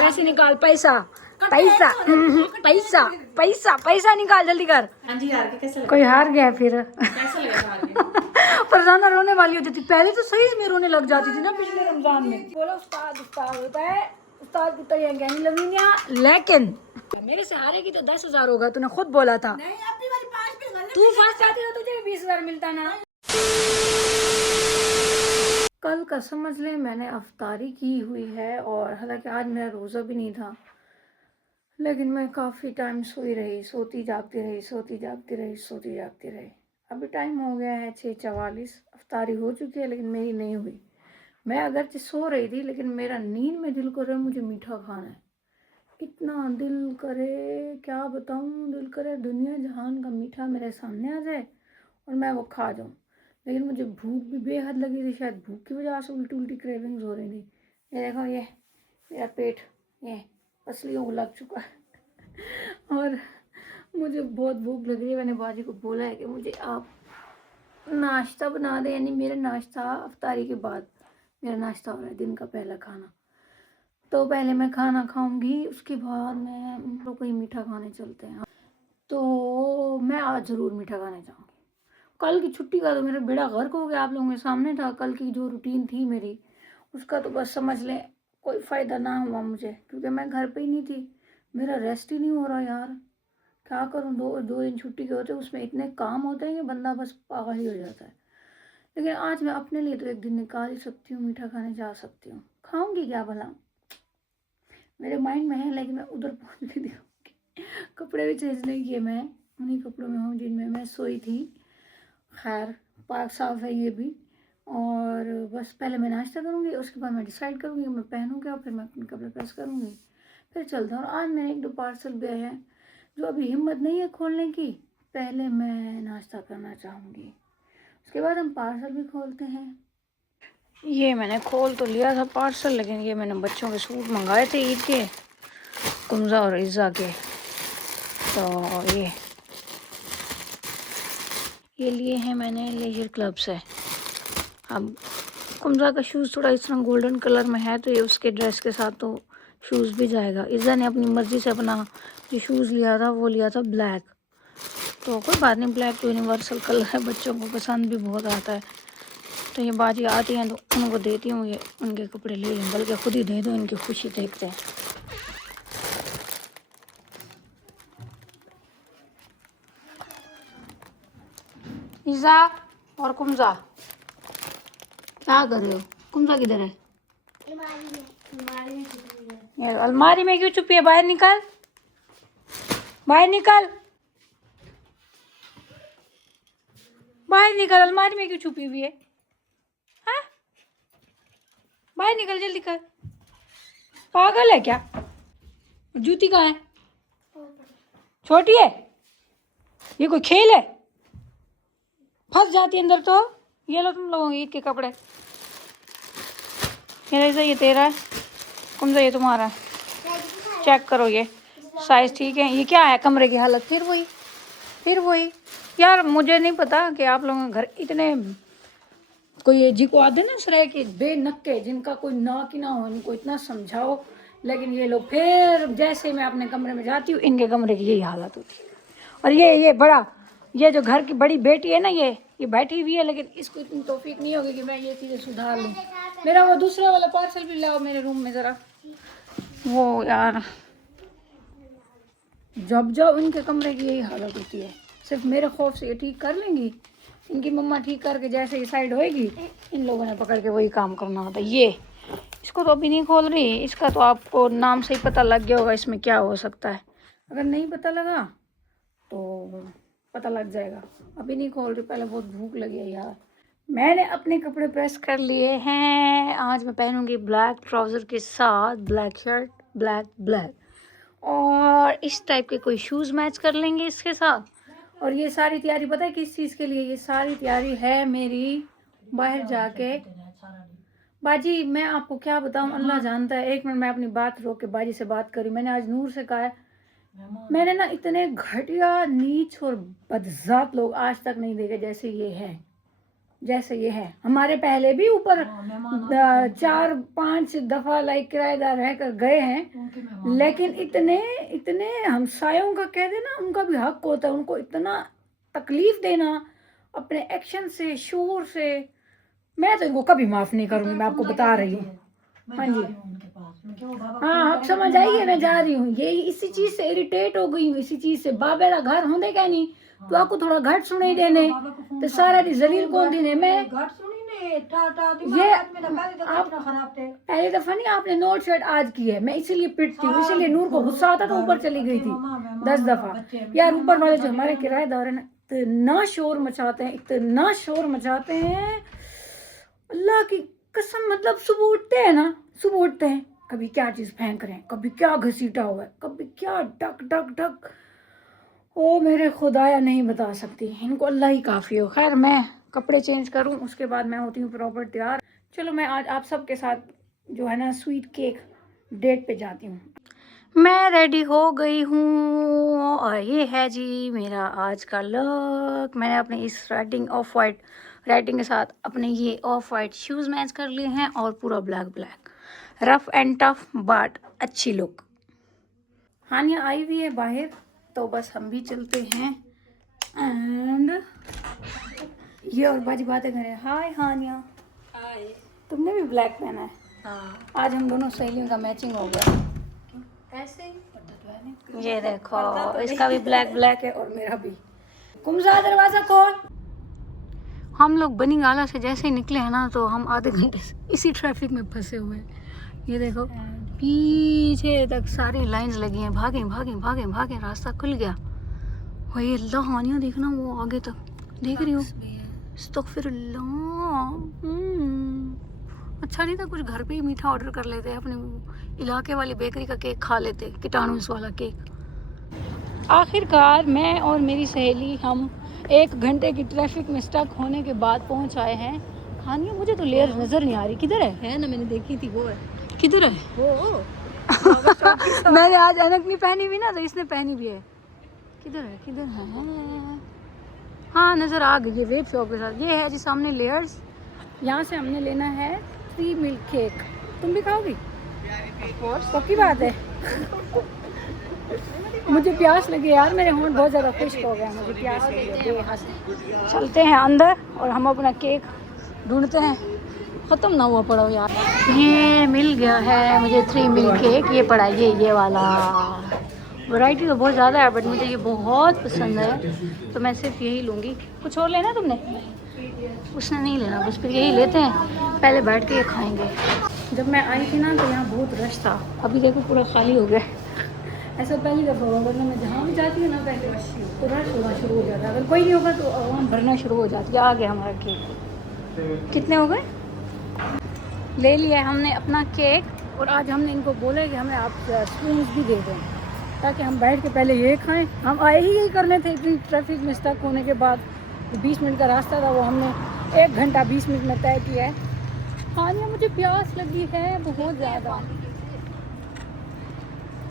पैसे निकाल, पैसा पैसा पैसा पैसा पैसा निकाल, जल्दी कर। हाँ जी यार, कैसे लगा? कोई हार गया फिर। कैसा लगा हार के? फरजाना रोने वाली होती थी पहले, तो सही में रोने लग जाती थी ना पिछले रमजान में। बोलो उस्ताद उस्ताद होता है, उस्ताद की तरह ज्ञानी लवीनिया। लेकिन मेरे से हारेगी तो 10,000 होगा, तूने खुद बोला था। नहीं, अपनी वाली 5 पे गलत। तू फर्स्ट आती तो तुझे 20,000 मिलता ना। कल का समझ ले मैंने अफ्तारी की हुई है, और हालांकि आज मेरा रोज़ा भी नहीं था, लेकिन मैं काफ़ी टाइम सोई रही, सोती जागती रही, सोती जागती रही, सोती जागती रही। अभी टाइम हो गया है 6:44, अफ्तारी हो चुकी है लेकिन मेरी नहीं हुई। मैं अगरचे सो रही थी लेकिन मेरा नींद में दिल कर रहा है मुझे मीठा खाना है। इतना दिल करे, क्या बताऊँ, दिल करे दुनिया जहान का मीठा मेरे सामने आ जाए और मैं वो खा जाऊँ। लेकिन मुझे भूख भी बेहद लगी थी, शायद भूख की वजह से उल्टी उल्टी क्रेविंग्स हो रही थी। ये देखो, ये मेरा पेट ये पसलियों को लग चुका है और मुझे बहुत भूख लग रही है। मैंने बाजी को बोला है कि मुझे आप नाश्ता बना दें, यानी मेरा नाश्ता अफ्तारी के बाद मेरा नाश्ता हो रहा है, दिन का पहला खाना। तो पहले मैं खाना खाऊंगी, उसके बाद मैं लोग कोई मीठा खाने चलते हैं। तो मैं आज ज़रूर मीठा खाने जाऊँगी। कल की छुट्टी का तो मेरा बेड़ा गर्क हो गया, आप लोगों के सामने था। कल की जो रूटीन थी मेरी, उसका तो बस समझ लें कोई फ़ायदा ना हुआ मुझे, क्योंकि मैं घर पे ही नहीं थी। मेरा रेस्ट ही नहीं हो रहा यार, क्या करूँ। दो दिन छुट्टी के होते हैं, उसमें इतने काम होते हैं कि बंदा बस पागल ही हो जाता है। लेकिन आज मैं अपने लिए तो एक दिन निकाल ही सकती हूँ, मीठा खाने जा सकती हूँ। खाऊंगी क्या भला, मेरे माइंड में है, लेकिन मैं उधर पहुँच भी दूँगी। कपड़े भी चेंज नहीं किए, मैं उन्हीं कपड़ों में हूँ जिनमें मैं सोई थी। खैर पाक साफ है ये भी, और बस पहले मैं नाश्ता करूँगी, उसके बाद मैं डिसाइड करूँगी मैं पहनूँ क्या, फिर मैं अपने कपड़े प्रेस करूँगी, फिर चलता हूँ। और आज मैंने 1-2 पार्सल भी आए हैं जो अभी हिम्मत नहीं है खोलने की। पहले मैं नाश्ता करना चाहूँगी, उसके बाद हम पार्सल भी खोलते हैं। ये मैंने खोल तो लिया था पार्सल, लेकिन ये मैंने बच्चों के सूट मंगाए थे ईद के, कुमजा और इज़्ज़ा के। तो ये लिए हैं मैंने लेजर क्लब से। अब कुमजा का शूज़ थोड़ा इस तरह गोल्डन कलर में है, तो ये उसके ड्रेस के साथ तो शूज़ भी जाएगा। इज़्ज़ा ने अपनी मर्ज़ी से अपना जो शूज़ लिया था वो लिया था ब्लैक, तो कोई बात नहीं, ब्लैक तो यूनिवर्सल कलर है, बच्चों को पसंद भी बहुत आता है। तो ये बाजी आती हैं तो उनको देती हूँ, ये उनके कपड़े ले लें, बल्कि खुद ही दे दो, इनकी खुशी देखते हैं। इज़्ज़ा और कुमजा क्या कर रहे हो? कुमजा किधर है? यार अलमारी में क्यों छुपी है? बाहर निकल, बाहर निकल, बाहर निकल, अलमारी में क्यों छुपी हुई है? हाँ, बाहर निकल, जल्दी कर। पागल है क्या? जूती कहाँ है? छोटी है, ये कोई खेल है? फंस जाती है अंदर तो। ये लो तुम लोगों ईद के कपड़े, ये तेरा है, कुमजा ये तुम्हारा है। चेक करो ये साइज ठीक है। ये क्या है कमरे की हालत, फिर वही। यार मुझे नहीं पता कि आप लोगों के घर इतने कोई जी को आते ना सराय के बेनक्के, जिनका कोई ना कि ना हो, इनको इतना समझाओ, लेकिन ये लोग फिर जैसे मैं अपने कमरे में जाती हूँ इनके कमरे की यही हालत होती है। और ये बड़ा, ये जो घर की बड़ी बेटी है ना, ये बैठी हुई है, लेकिन इसको इतनी तौफीक नहीं होगी कि मैं ये चीज़ें सुधार लूँ। मेरा वो दूसरा वाला पार्सल भी लाओ मेरे रूम में ज़रा। वो यार जब जब इनके कमरे की यही हालत होती है, सिर्फ मेरे खौफ से ये ठीक कर लेंगी, इनकी मम्मा ठीक करके जैसे ही साइड होएगी, इन लोगों ने पकड़ के वही काम करना होता है। ये इसको तो अभी नहीं खोल रही, इसका तो आपको नाम से ही पता लग गया होगा इसमें क्या हो सकता है। अगर नहीं पता लगा तो पता लग जाएगा। अभी नहीं खोल रही, पहले बहुत भूख लगी है यार। मैंने अपने कपड़े प्रेस कर लिए हैं। आज मैं पहनूंगी ब्लैक ट्राउज़र के साथ ब्लैक शर्ट, ब्लैक और इस टाइप के कोई शूज़ मैच कर लेंगे इसके साथ। और ये सारी तैयारी पता है किस चीज़ के लिए? ये सारी तैयारी है मेरी बाहर जाके। बाजी मैं आपको क्या बताऊं, अल्लाह जानता है। एक मिनट मैं अपनी बात रोक के बाजी से बात करी। मैंने आज नूर से कहा है, मैंने ना इतने घटिया नीच और बदजात लोग आज तक नहीं देखे जैसे ये हैं। जैसे ये है। हमारे पहले भी ऊपर 4-5 दफा लाइक किराएदार रहकर गए हैं, लेकिन इतने इतने हमसायों का कह देना, उनका भी हक होता है उनको इतना तकलीफ देना अपने एक्शन से, शोर से। मैं तो इनको कभी माफ नहीं करूंगी, मैं आपको बता रही हूँ। हाँ जी, हाँ आप समझ आइए, मैं जा रही हूँ। ये इसी चीज से इरिटेट हो गई हूँ, इसी चीज से। बाबेरा घर होंगे क्या नहीं तो आपको थोड़ा घट सुनाई देने तो सारा दी जलील कौन देने। मैं ये आप पहली दफा नहीं आपने नोट शर्ट आज की है, मैं इसीलिए पिटती हूँ, इसीलिए नूर को गुस्सा आता तो ऊपर चली गई थी 10 दफा। यार ऊपर वाले जो हमारे किराएदार है ना, इतना शोर मचाते हैं, इतना शोर मचाते हैं, अल्लाह की कसम। मतलब सुबह उठते हैं ना, सुबह उठते हैं, कभी क्या चीज फेंक रहे हैं, कभी क्या घसीटा हुआ है, कभी क्या डक डक डक। ओ मेरे खुदाया, नहीं बता सकती, इनको अल्लाह ही काफ़ी हो। खैर मैं कपड़े चेंज करूं, उसके बाद मैं होती हूँ प्रॉपर तैयार। चलो मैं आज आप सबके साथ जो है ना स्वीट केक डेट पे जाती हूँ। मैं रेडी हो गई हूँ और ये है जी मेरा आज का लुक। मैंने अपने इस राइटिंग ऑफ वाइट राइटिंग के साथ अपने ये ऑफ वाइट शूज़ मैच कर लिए हैं और पूरा black black, rough and tough but अच्छी लुक। हानिया आई हुई है बाहर, तो बस हम भी चलते हैं एंड ये और बाजी बातें करें। हाय हानिया, हाय। तुमने भी ब्लैक पहना है? हाँ, आज हम दोनों सहेलियों का मैचिंग हो गया। ऐसे ही ये देखो, इसका भी ब्लैक ब्लैक है और मेरा भी। कुमजा दरवाजा खोल। हम लोग बनी गाला से जैसे ही निकले हैं ना, तो हम आधे घंटे से इसी ट्रैफिक में फंसे हुए हैं। ये देखो पीछे तक सारी लाइंस लगी हैं, भागे भागे भागे भागे, रास्ता खुल गया। वही अल्लाह, हानिया देखना वो आगे तक देख रही हो। अस्तगफिरुल्लाह। अच्छा नहीं था कुछ घर पे ही मीठा ऑर्डर कर लेते, अपने इलाके वाली बेकरी का केक खा लेते, कीटाणुस वाला केक। आखिरकार मैं और मेरी सहेली हम 1 घंटे की ट्रैफिक में स्टक होने के बाद पहुंच आए हैं। हानिया मुझे तो लेयर नजर नहीं आ रही, किधर है ना, मैंने देखी थी, वो है किधर है वो। मैंने आज अनक नहीं पहनी हुई ना, तो इसने पहनी भी है। किधर है किधर है? हाँ नज़र आ गई, ये वेब शॉप के साथ। ये है जी सामने लेयर्स। यहाँ से हमने लेना है 3 मिल्क केक। तुम भी खाओगी? पक्की बात है। मुझे प्यास लगी यार, मेरे होंठ बहुत ज़्यादा खुश्क हो गया, मुझे प्यास लगी है बेहद। चलते हैं अंदर और हम अपना केक ढूंढते हैं। ख़त्म ना हुआ पड़ा यार। ये मिल गया है मुझे 3 मिल्क केक। ये पड़ा ये वाला। वैरायटी तो बहुत ज़्यादा है बट मुझे ये बहुत पसंद है, तो मैं सिर्फ यही लूँगी। कुछ और लेना तुमने? उसने नहीं लेना, बस फिर यही लेते हैं, पहले बैठ के ये खाएंगे। जब मैं आई थी ना तो यहाँ बहुत रश था, अभी देखो पूरा खाली हो गया। ऐसा पहली दफ़ा हुआ, वरना मैं जहाँ भी जाती हूँ ना पहले तो रश होना शुरू हो जाता है। अगर कोई नहीं होगा तो आवाम भरना शुरू हो जाती है। आ गया हमारा केक। कितने हो गए? ले लिया हमने अपना केक, और आज हमने इनको बोला कि हमें आप स्पून भी दे दें ताकि हम बैठ के पहले ये खाएं। हम आए ही यही करने थे, इतनी ट्रैफिक में स्टक होने के बाद। 20 मिनट का रास्ता था, वो हमने 1 घंटा 20 मिनट में तय किया है। हानिया मुझे प्यास लगी है बहुत ज़्यादा,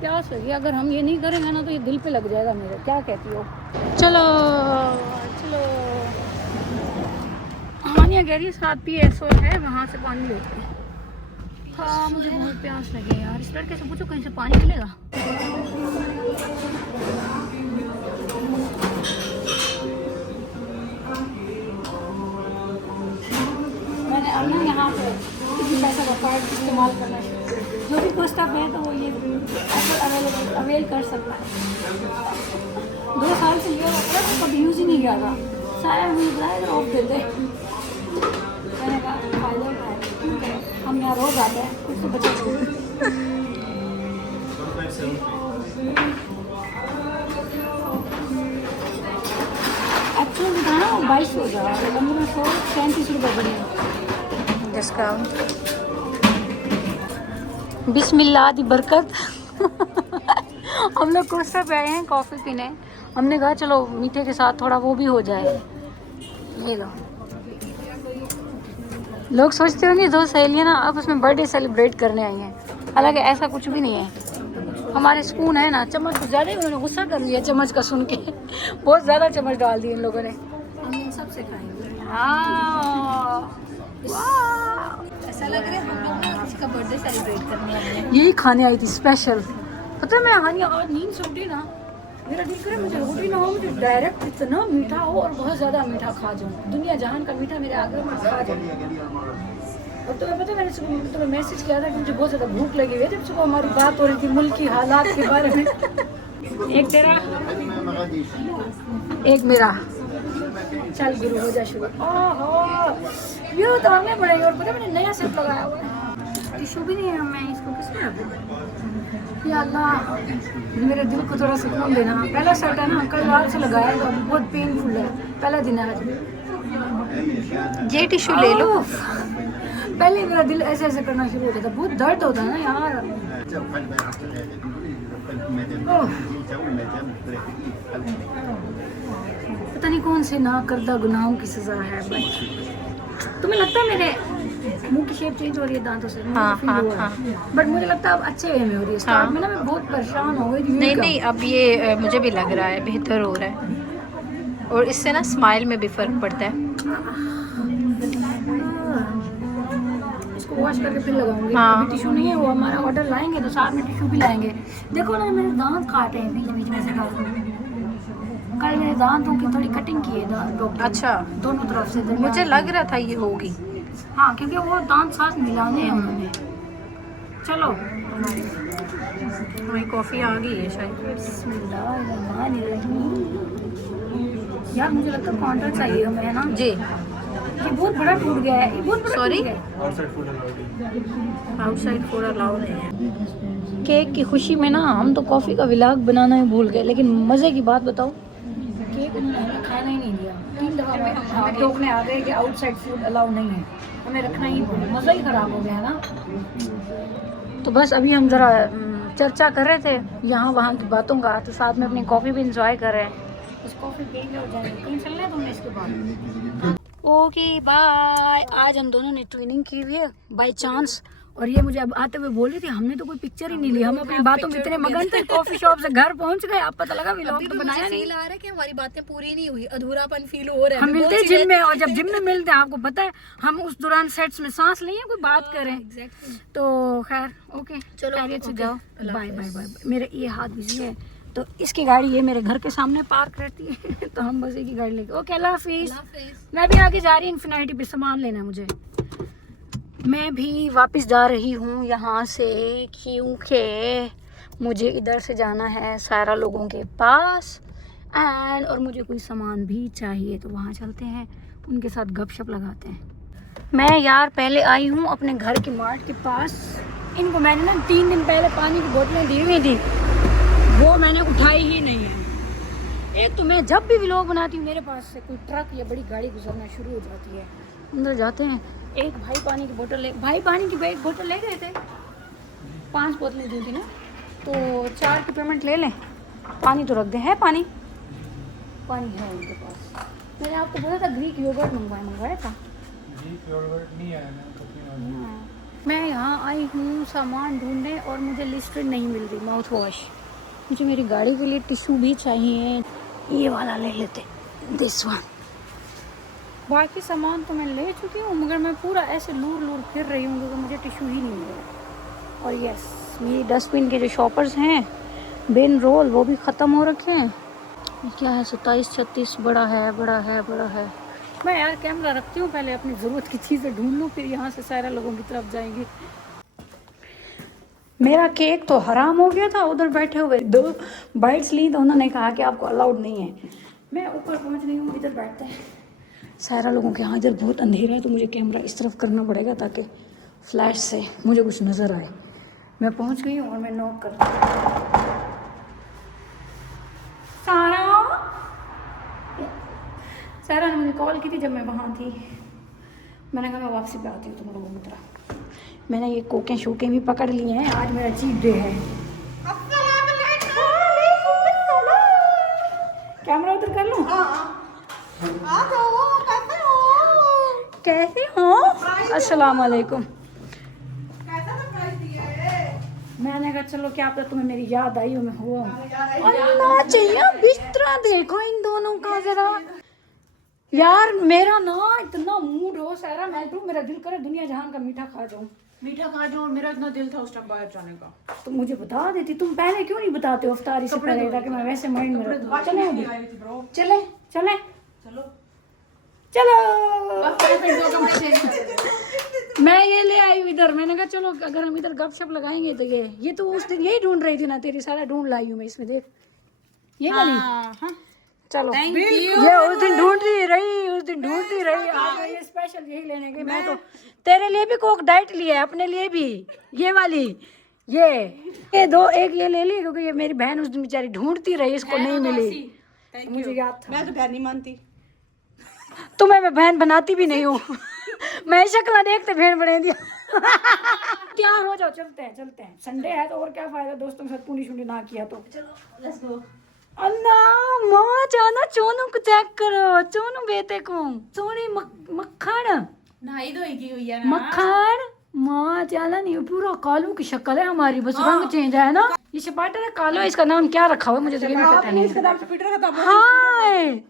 प्यास लगी। अगर हम ये नहीं करेंगे ना तो ये दिल पे लग जाएगा मेरे। क्या कहती हो? चलो चलो। हानिया कह रही 7 PSO है, वहाँ से पानी लेते हैं। हाँ मुझे बहुत प्यास लगी यार। इस लड़के से पूछो कहीं से पानी मिलेगा। मैंने अब ना यहाँ पे किसी पैसा का कार्ड इस्तेमाल करना है, जो भी पोस्ट ऑफ है तो वो ये अवेल कर सकता है। 2 साल से लिया हुआ था, कभी यूज़ ही नहीं किया था। सारा मुझे बताया ऑफ देते। मैंने कहा फायदा उठाए, हम यहाँ रोज आते हैं, कुछ तो बचा एक्चुअल बताना 2200 का, 1500 37 रुपये बढ़िया डिस्काउंट। बिस्मिल्लाह दी बरकत। हम लोग कोस्टा पे आए हैं कॉफ़ी पीने। हमने कहा चलो मीठे के साथ थोड़ा वो भी हो जाए। ये लो। लोग सोचते होंगे 2 सहेलियाँ ना अब उसमें बर्थडे सेलिब्रेट करने आई हैं, हालांकि ऐसा कुछ भी नहीं है। हमारे स्पून है ना, चम्मच कुछ ज़्यादा ही उन्होंने गुस्सा कर लिया चम्मच का सुन के। बहुत ज़्यादा चम्मच डाल दिए इन लोगों ने। हम इन सब से खाएंगे। ऐसा लग रहा है हम लोग ना किसी का बर्थडे सेलिब्रेट करने आए हैं। यही खाने आई थी स्पेशल। पता है मैं हानिया आज नींद से उठी ना, मेरा दिल करे मुझे रोटी ना हो, मुझे डायरेक्ट इतना मीठा हो और बहुत ज़्यादा मीठा खा जाऊँ, दुनिया जहान का मीठा मेरे आगे में खा जाऊँ। और तुम्हें पता है मैंने सुबह तुम्हें मैसेज किया था कि मुझे बहुत ज़्यादा भूख लगी हुई है, जब सुबह हमारी बात हो रही थी मुल्क की हालात के बारे में। एक तेरा एक मेरा, चल गुरु हो जा शुरू। ओहो ये उतारने पड़ेंगे। और पता है मैंने नया सेट लगाया हुआ है, टिशू भी नहीं है, मैं इसको किसमें रखूँ? या अल्लाह मेरे दिल को थोड़ा सुकून देना। पहला सेट है ना, कल रात से लगाया तो अभी बहुत पेनफुल है, पहला दिन है आज। ये टिश्यू ले लो। पहले मेरा दिल ऐसे ऐसे करना शुरू हो जाता, बहुत दर्द होता है ना यार। पता नहीं कौन से ना करदा गुनाहों की सजा है भाई। तुम्हें लगता है मेरे मुंह की शेप चेंज हो रही है दांतों से? हाँ। बट मुझे लगता है अब अच्छे वे में हो रही है। स्टार्ट में ना मैं बहुत परेशान हो गई थी। नहीं नहीं, अब ये मुझे भी लग रहा है बेहतर हो रहा है, और इससे ना स्माइल में भी फर्क पड़ता है। इसको वॉश करके फिर लगाऊंगी। हाँ। अभी टिश्यू नहीं है, वो हमारा ऑर्डर लाएंगे तो साथ में टिश्यू भी लाएंगे। देखो ना मेरे दांत काटे हैं बीच बीच में से। कल मेरे दांतों की थोड़ी कटिंग की है डॉक्टर। अच्छा, दोनों तरफ से। मुझे लग रहा था ये होगी। हाँ क्योंकि वो दांत साथ मिलाने हैं उन्होंने। चलो वही कॉफ़ी आ गई है शायद। यार मुझे लगता है काउंटर चाहिए हमें, है ना? जी। ये बहुत बड़ा टूट गया है, ये बहुत बड़ा Sorry? टूट गया है। आउटसाइड फूड अलाउ नहीं है। केक की खुशी में ना हम तो कॉफ़ी का व्लॉग बनाना ही भूल गए। लेकिन मज़े की बात बताओ, केक उन्होंने हमें खाना ही नहीं दिया। 3 दफ़ा हमें टोकने आ गए कि आउटसाइड फूड अलाउ नहीं है, हमें रखना ही पड़ा। मज़ा ही ख़राब हो गया है ना। तो बस अभी हम ज़रा चर्चा कर रहे थे यहाँ वहाँ की बातों का, तो साथ में अपनी कॉफ़ी भी इंजॉय कर रहे हैं। बस कॉफ़ी पी ले और जाएंगे। कहीं चलना है तुमने इसके बाद? Okay bye. आज हम दोनों ने ट्विनिंग की हुई है बाय चांस। और ये मुझे अब आते हुए बोल रही थी हमने तो कोई पिक्चर ही नहीं ली, हम अपनी बातों में इतने मगन थे। कॉफी शॉप से घर पहुंच गए, अब पता लगा व्लॉग तो बनाया नहीं। फील आ रहा है कि हमारी बातें पूरी नहीं हुई, अधूरापन फील हो रहा है। हम मिलते हैं जिम में, और जब जिम में मिलते हैं आपको पता है हम उस दौरान सेट्स में सांस लें कोई बात करें। तो खैर ओके, चलो खैरियत से जाओ। Bye bye bye. मेरे ये हाथ बिजी है, तो इसकी गाड़ी ये मेरे घर के सामने पार्क रहती है तो हम बस एक ही गाड़ी लेके। ओके अल्लाह हाफिज। मैं भी आगे जा रही हूँ इन्फिनिटी पे, सामान लेना मुझे। मैं भी वापस जा रही हूँ यहाँ से, क्योंकि मुझे इधर से जाना है सारा लोगों के पास और मुझे कोई सामान भी चाहिए, तो वहाँ चलते हैं, उनके साथ गपशप लगाते हैं। मैं यार पहले आई हूँ अपने घर की मार्ट के पास। इनको मैंने ना 3 दिन पहले पानी की बोतलें दी हुई थी, वो मैंने उठाई ही नहीं है। एक तो मैं जब भी व्लॉग बनाती हूँ मेरे पास से कोई ट्रक या बड़ी गाड़ी गुजरना शुरू हो जाती है। अंदर जाते हैं, एक भाई पानी की बोतल ले, भाई पानी की एक बोतल ले गए थे, 5 बोतलें दी थी ना, तो 4 की पेमेंट ले लें। पानी तो रख दें, है पानी है उनके पास। मैंने आपको बोला था ग्रीक योगर्ट मंगवाया था। ग्रीक योगर्ट नहीं आया ना। मैं यहाँ आई हूँ सामान ढूंढने और मुझे लिस्टेड नहीं मिल रही माउथ वॉश। मुझे मेरी गाड़ी के लिए टिश्यू भी चाहिए, ये वाला ले लेते, दिस वन। बाकी सामान तो मैं ले चुकी हूँ, मगर मैं पूरा ऐसे लूर फिर रही हूँ क्योंकि मुझे टिश्यू ही नहीं मिल रहा। और यस, मेरी डस्टबिन के जो शॉपर्स हैं, बिन रोल, वो भी ख़त्म हो रखे हैं। क्या है 27-36 बड़ा है। मैं यार कैमरा रखती हूँ, पहले अपनी ज़रूरत की चीज़ें ढूंढ लूँ, फिर यहाँ से सारा लोगों की तरफ जाएंगे। मेरा केक तो हराम हो गया था, उधर बैठे हुए 2 बाइट्स ली तो उन्होंने कहा कि आपको अलाउड नहीं है। मैं ऊपर पहुँच गई हूँ, इधर बैठते हैं सारा लोगों के यहाँ। इधर बहुत अंधेरा है तो मुझे कैमरा इस तरफ करना पड़ेगा ताकि फ्लैश से मुझे कुछ नज़र आए। मैं पहुँच गई हूँ और मैं नॉक करती हूँ। सारा ने मुझे कॉल की थी जब मैं वहाँ थी। मैंने कहा मैं वापसी पे आती हूँ तुम लोगों की तरह। मैंने ये कोकें शोकें भी पकड़ लिए हैं, आज मेरा चीट डे है। कैमरा उधर कर लूँ? कैसे हो? अस्सलाम वालेकुम। मैंने कहा चलो क्या पता तुम्हें मेरी याद आई हो, मैं हुआ। अल्लाह चाहिए बिस्तरा देखो इन दोनों का जरा। यार मेरा ना इतना मूड हो सारा मैं तो मेरा दिल करे दुनिया जहान का मीठा खा जाऊं। मीठा खा जाओ, मेरा इतना दिल था उस टाइम बाहर जाने का। तो मुझे बता देती, तुम पहले क्यों नहीं बताते हो इफ्तारी से पहले, ताकि मैं वैसे माइंड में रखूं। चले अभी, चले चले चलो चलो। दो कमरे चेंज मैं ये ले आई हूँ इधर, मैंने कहा चलो अगर हम इधर गपशप लगाएंगे तो ये तो उस दिन यही ढूंढ रही थी ना, तेरी सारा ढूंढ लाई हूँ मैं इसमें, देख ये वाली। चलो ये उस दिन ढूंढती रही, उस दिन ढूंढती रही, आज ये स्पेशल यही लेने गई। मैं तो तेरे लिए भी कोक डाइट लिया है, अपने लिए भी ये वाली, ये दो, एक ये ले ली क्योंकि ये मेरी बहन उस दिन बेचारी ढूंढती रही, इसको नहीं मिली। मुझे याद था। मैं तो बहन नहीं मानती। तुम्हें मैं बहन बनाती भी नहीं हूँ। मैं शक्ल देखते बहन बने दिया। तैयार हो जाओ, चलते हैं चलते हैं, संडे है तो और क्या फायदा दोस्तों के साथ पूरी शुंडी ना किया तो। चलो लेट्स गो। अल्लाह माँ जाना, चोनू को चेक करो, चोनू बेटे को सोनी मक्खन नहाई धोई की हुई है ना। मक्खन माँ जाना नहीं, पूरा कालू की शक्ल है हमारी, बस रंग चेंज है ना। ये चपाटर है कालो, इसका नाम क्या रखा हुआ मुझे तो ये भी पता नहीं। इसका नाम तो पीटर का था। हाय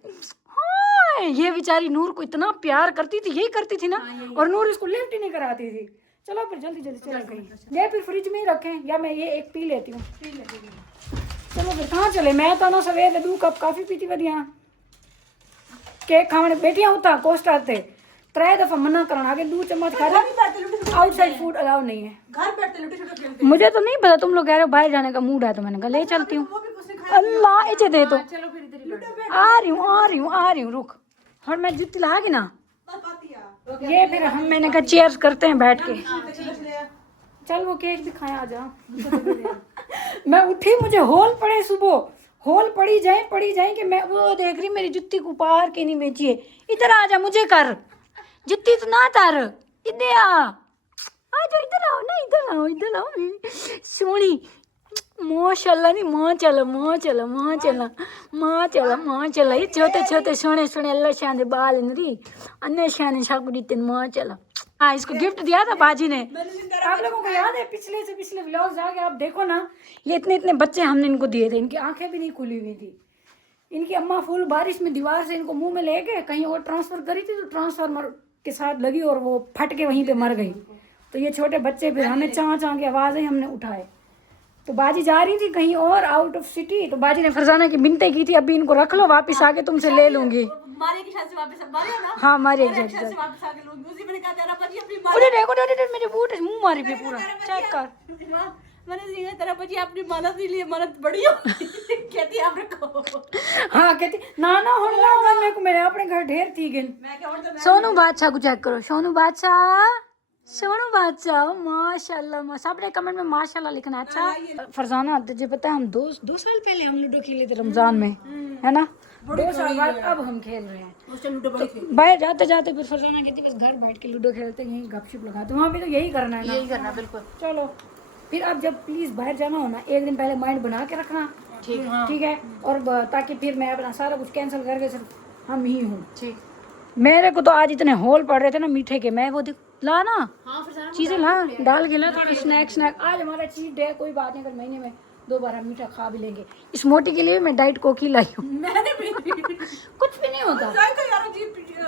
हाय, ये बेचारी नूर को इतना प्यार करती थी, यही करती थी ना, और नूर इसको लिफ्ट ही नहीं कराती थी। चलो फिर जल्दी जल्दी चले गई, ये फिर फ्रिज में ही रखें या मैं ये एक पी लेती हूँ। चलो फिर कहाँ चले, मैं तो ना सवेरे 2 कप काफी पीती बढ़िया, केक खाने बैठिया होता कोस्ट आते 3 दफा मना करना आगे 2 चम्मच खा रहे, आउटसाइड फूड अलाउ नहीं है। घर बैठते लुटे छुटे खेलते। मुझे तो नहीं पता, तुम लोग कह रहे हो बाहर जाने का मूड है तो मैंने कहा ले चलती हूँ। अल्लाह इसे दे दो, चलो फिर इधर ही बैठो। आ रही हूँ रुक, और मैं जुत्ती लागी ना ये फिर हम, मैंने कहा चेयर्स करते हैं बैठ के। चल वो केक भी खाया, आ जाओ। मैं उठी, मुझे होल पड़े सुबह, होल पड़ी जाए कि मैं वो देख रही मेरी जुत्ती को पार के नहीं बेचिए, इधर आ जा, मुझे कर जुत्ती तो ना तार, इधर आ जाओ, इधर आओ सोनी माशाल्लाह नहीं, माँ चला ये छोटे छोटे सोने सोने अल्लाह शान बाल नरी अन्य शान शाकुड़ी तेन माँ चला। हाँ इसको गिफ्ट दिया था बाजी ने, आप लोगों को याद है पिछले से पिछले व्लॉग जाके आप देखो ना, ये इतने इतने बच्चे हमने इनको दिए थे, इनकी आंखें भी नहीं खुली हुई थी। इनकी अम्मा फुल बारिश में दीवार से इनको मुंह में ले गए, कहीं और ट्रांसफर करी थी तो ट्रांसफार्मर के साथ लगी और वो फट के वहीं पे मर गई। तो ये छोटे बच्चे फिर हमें चाँ की आवाज़ ही हमने उठाए, तो बाजी जा रही थी कहीं और आउट ऑफ सिटी, तो बाजी ने फरजाना की बिनते की थी अभी इनको रख लो, वापस आके तुमसे ले लूंगी। मारे की शादी से वापस मारे ना। हाँ मारे शादी से वापस आके लूंगी। उसी मैंने कहा तेरा पति अपनी माँ अरे देखो मेरे बूट मुंह मारी पे पूरा, चेक कर। मैंने कहा तेरा पति अपनी मानत के लिए मानत बड़ी हो। कहती आप रखो। हाँ कहती ना हो ना मेरे को, मेरे अपने घर ढेर थी गिन। मैं क्या और सोनू बादशाह को चेक करो, सोनू बादशाह माशाल्लाह, सबने कमेंट में माशाल्लाह लिखना। अच्छा फरजाना तुझे पता है हम दो साल पहले हम लूडो खेले थे रमजान में, है ना, 2 साल बाद अब हम खेल रहे हैं। उस टाइम लूडो बड़ी थी। बाहर जाते जाते फिर फरजाना कहती बस घर बैठ के लूडो खेलते हैं, यहीं गपशप लगाते, वहाँ भी तो यही करना है ना। यही करना बिल्कुल। चलो फिर अब जब प्लीज बाहर जाना हो ना, एक दिन पहले माइंड बना के रखना, ठीक है, और ताकि फिर मैं अपना सारा कुछ कैंसिल करके सिर्फ हम ही हूँ। ठीक। मेरे को तो आज इतने होल पड़ रहे थे ना मीठे के, मैं वो ला ना हाँ फिर चीजें ला डाल के ला थोड़ा स्नैक। आज हमारा चीट डे, कोई बात नहीं, अगर महीने में 2 बार हम मीठा खा भी लेंगे। इस मोटी के लिए मैं डाइट कोकी लाई हूँ। मैंने भी कुछ भी नहीं होता,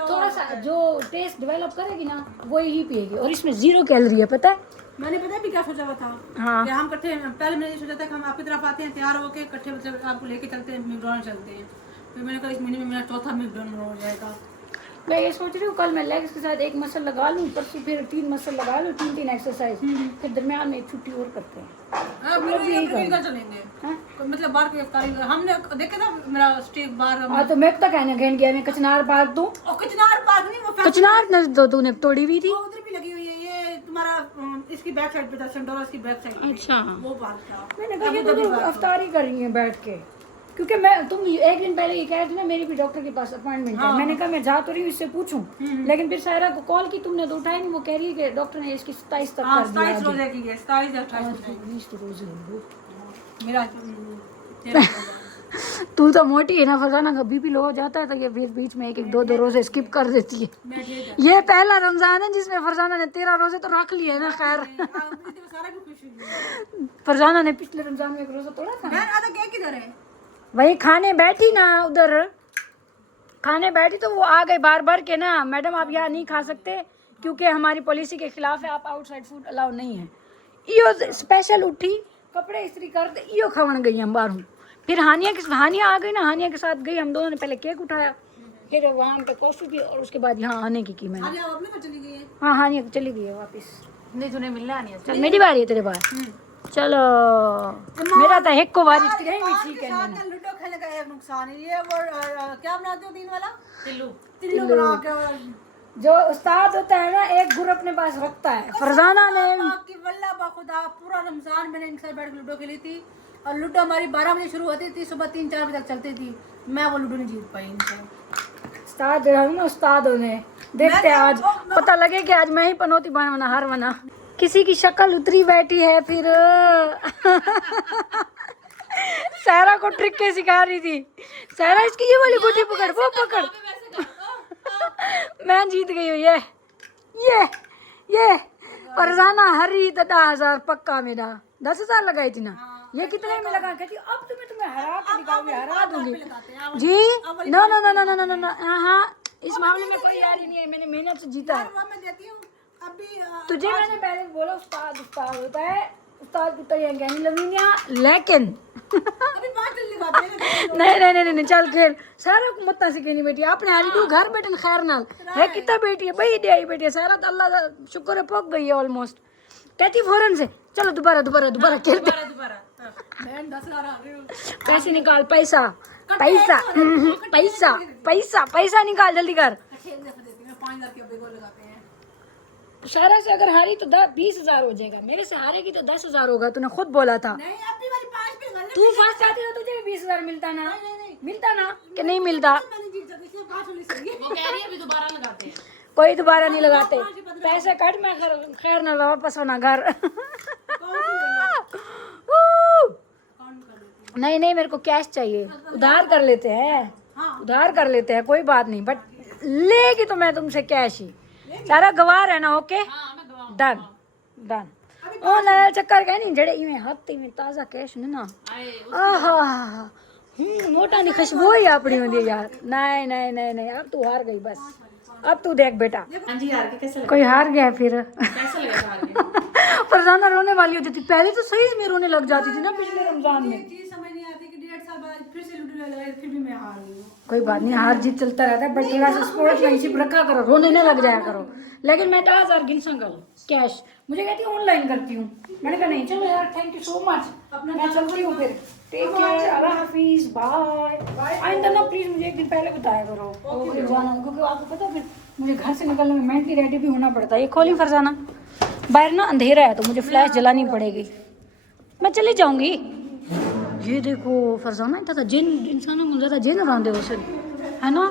थोड़ा सा जो टेस्ट डेवलप करेगी ना वो ही पिएगी, और इसमें 0 कैलोरी है पता है। मैंने पता भी क्या सोचा हुआ था। हाँ कि हम इकट्ठे, पहले मैंने ये सोचा था कि हम आपकी तरफ आते हैं तैयार होके इकट्ठे, मतलब आपको लेके चलते हैं मैकडॉनल्ड चलते हैं। फिर मैंने कहा इस महीने में मेरा 4था मैकडॉनल्ड हो जाएगा। मैं ये सोच रही हूँ कल मैं लेग्स के साथ 1 मसल लगा लूँ, परसों फिर 3 मसल लगा लूँ, 3 एक्सरसाइज, फिर दरमियान में एक छुट्टी और करते हैं। चलेंगे मतलब बाहर के इफ्तारी हमने देखा था, मेरा स्टेक बार। हाँ तो मैं तो कहने गहन गया, मैं कचनार पार्क दूँ, कचनार पार्क नहीं, वो कचनार न तूने तोड़ी हुई थी, उधर भी लगी हुई है। ये तुम्हारा इसकी बैक साइड पे था, सेंटोरा की बैक साइड पे। अच्छा वो पार्क था। मैंने कहा ये तो अफ्तारी कर रही है बैठ के, क्योंकि मैं तुम एक दिन पहले ये कह रहे थे ना मेरी भी डॉक्टर के पास अपॉइंटमेंट है। मैंने कहा मैं जा तो रही हूँ, इससे पूछूं, लेकिन फिर सायरा को कॉल की तुमने तो उठाई नहीं, वो कह रही है कि डॉक्टर ने इसकी 27 तक कर दिया। 27 रोजे की है, 27 या 28 मेरा तू तो मोटी है ना फरजाना, का बीपी लो हो जाता है तो ये बीच में 1-2 रोजे स्किप कर देती है। ये पहला रमजान है जिसमें फरजाना ने 13 रोजे तो रख लिए ना। खैर फरजाना ने पिछले रमजान में 1 रोजा तोड़ा था। किधर है? वही खाने बैठी ना उधर, खाने बैठी तो वो आ गए बार बार के ना, मैडम आप यहाँ नहीं खा सकते क्योंकि हमारी पॉलिसी के खिलाफ है, आप आउटसाइड फूड अलाउ नहीं है। इो स्पेशल उठी कपड़े इस्त्री कर दे, इो खावन गई हम बाहर। फिर हानिया आ गई ना, हानिया के साथ गई, हम दोनों ने पहले केक उठाया, फिर वहाँ पे कॉफ़ी पी, और उसके बाद यहाँ आने की मैंने। आज आप अपने घर चली गई है? हाँ हानिया चली गई है वापस। नहीं तुम्हें मिलना नहीं है। चल मेरी बारी है तेरे बार। चलो मेरा तो एक को बारिश की रही ठीक है। लूडो खेलने का एक नुकसान है ये, वो क्या बनाते हो 3 वाला? तिल्लू। तिल्लू बना के। जो उस्ताद होता है ना, एक ग्रुप अपने पास रखता है। फरजाना ने कि वल्लाह बाखुदा पूरा रमजान मैंने इनके साथ बैठ के लूडो खेली थी, और लूडो हमारी 12 बजे शुरू होती थी, सुबह 3-4 बजे तक चलती थी। मैं वो लूडो नहीं जीत पाई इनसे। उस्ताद जो है ना, उस्ताद होने देखते हैं आज पता लगे कि आज मैं ही पनौती बना हार बना। किसी की शक्ल उतरी बैठी है फिर सहरा को ट्रिक के सिखा रही थी। सहरा इसकी ये वाली गुटी पकड़, वो पकड़। मैं जीत गई हूँ। ये फरजाना हरी तो 10,000 पक्का मेरा। 10,000 लगाई थी ना, ये कितने में लगा? कहती अब तुम्हें हरा के दिखाऊंगी, हरा दूंगी जी। No no no no no no no, हाँ इस मामले में कोई यारी नहीं है, मैंने मेहनत से जीता है। मैं देती हूँ अभी। तुझे मैंने पहले बोला उस्ताद उस्ताद होता है, उस्ताद की तरह ज्ञानी लवीनिया, लेकिन अभी 5 दिन लगाते हैं। नहीं चल खेल। सारा को मत्ता से कहनी बेटी आपने हारी तू घर बैठन खैर नाल है कितना बेटी है भाई दे बेटी है। सारा तो अल्लाह का शुक्र है पक गई है ऑलमोस्ट। कहती फौरन से चलो दोबारा खेलते। मैं 10,000 आ गई हूँ। पैसे निकाल, पैसा पैसा पैसा पैसा पैसा निकाल जल्दी कर। खेल देती मैं 5,000 के बेगो लगाते हैं। सारा से अगर हारी तो 20,000 हो जाएगा, मेरे से हारेगी तो 10,000 होगा। तूने खुद बोला था। नहीं अभी वाली 5 पे गलत। तू फर्स्ट आती तो तुझे 20,000 मिलता ना, मिलता ना कि नहीं मिलता? मैंने जीत जाती इसलिए 5 वाली सही है। वो कह रही है अभी दोबारा लगाते हैं। कोई दोबारा नहीं लगाते, पैसे कट मैं खैर ना वापस होना घर। नहीं मेरे को कैश चाहिए, उधार कर लेते हैं, उधार कर लेते हैं कोई बात नहीं, बट लेगी तो मैं तुमसे कैश ही। सारा गवाह है ना? Okay done done. ओ नया चक्कर कह नहीं जड़े इवें हत्ती में ताजा कैश ने ना, आहा मोटा नहीं खुशबू ही अपनी होती यार। नहीं अब तू हार गई बस। अब तू देख बेटा, हाँ जी हार के कैसे लगा? कोई हार गया फिर। कैसे लगा हार के? फरजाना रोने वाली होती थी पहले तो, सही में रोने लग जाती थी ना पिछले रमजान में। चीज समझ नहीं आती कि 1.5 साल बाद फिर से लूडो लगाए, फिर भी मैं हार गई हूँ। कोई बात नहीं, हार जीत चलता रहता है, बट थोड़ा सा स्पोर्ट्समैनशिप रखा करो, रोने न लग जाया करो। लेकिन मैं 10,000 गिन सकल कैश, मुझे कहती हूँ ऑनलाइन करती हूँ। मैंने कहा नहीं चलो यार थैंक यू सो मच, मैं चलती हूँ फिर। टेक केयर, अल्लाह हाफिज, बाय। आइंदा ना प्लीज मुझे एक दिन पहले बताया करो जाना, क्योंकि आपको पता फिर मुझे घर से निकलने में मेंटली रेडी भी होना पड़ता है। ये खोली फरजाना, बाहर ना अंधेरा है तो मुझे फ्लैश जलानी पड़ेगी, मैं चली जाऊंगी। ये देखो फरजाना इतना था जिन इंसानों को ज़्यादा जिन रांधे उसे है ना।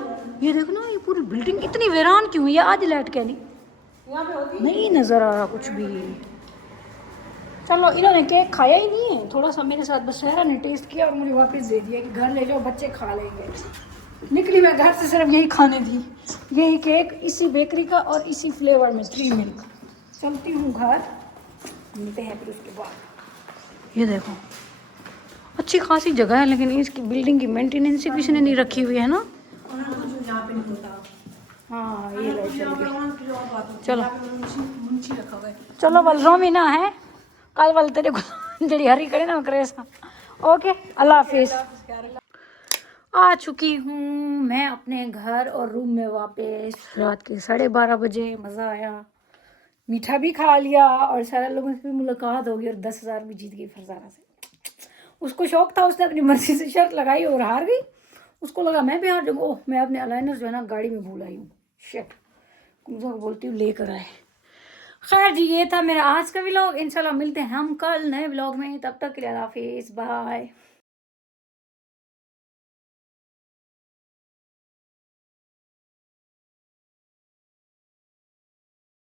ये देखो ना ये पूरी बिल्डिंग इतनी वीरान क्यों है? आधी लाइट क्या नहीं नज़र आ रहा कुछ भी। चलो इन्होंने केक खाया ही नहीं है, थोड़ा सा मेरे साथ बस सहरा ने टेस्ट किया और मुझे वापस दे दिया कि घर ले जाओ बच्चे खा लेंगे। निकली मैं घर से सिर्फ यही खाने थी, यही केक इसी बेकरी का और इसी फ्लेवर में 3 मिल्क। चलती हूँ घर, मिलते हैं फिर उसके बाद। ये देखो अच्छी खासी जगह है, लेकिन इसकी बिल्डिंग की मेंटेनेंस किसी ने नहीं रखी हुई है ना। हाँ ये चलो बल रोमी ना है कल वाल तेरे को जड़ी हरी करे ना करेसा। ओके अल्लाह हाफिज। आ चुकी हूँ मैं अपने घर और रूम में वापस, रात के 12:30 बजे। मज़ा आया, मीठा भी खा लिया और सारे लोगों से भी मुलाकात हो गई और 10,000 भी जीत गई फरजाना से। उसको शौक था, उसने अपनी मर्जी से शर्त लगाई और हार गई। उसको लगा मैं भी हार जाऊँगा। ओह मैं अपने अलाइनर जो है ना गाड़ी में भूल आई हूँ, शिट बोलती हूँ लेकर आए। खैर जी ये था मेरा आज का व्लॉग। इंशाल्लाह मिलते हैं हम कल नए व्लॉग में, तब तक के लिए अल्लाह हाफिज़, बाय।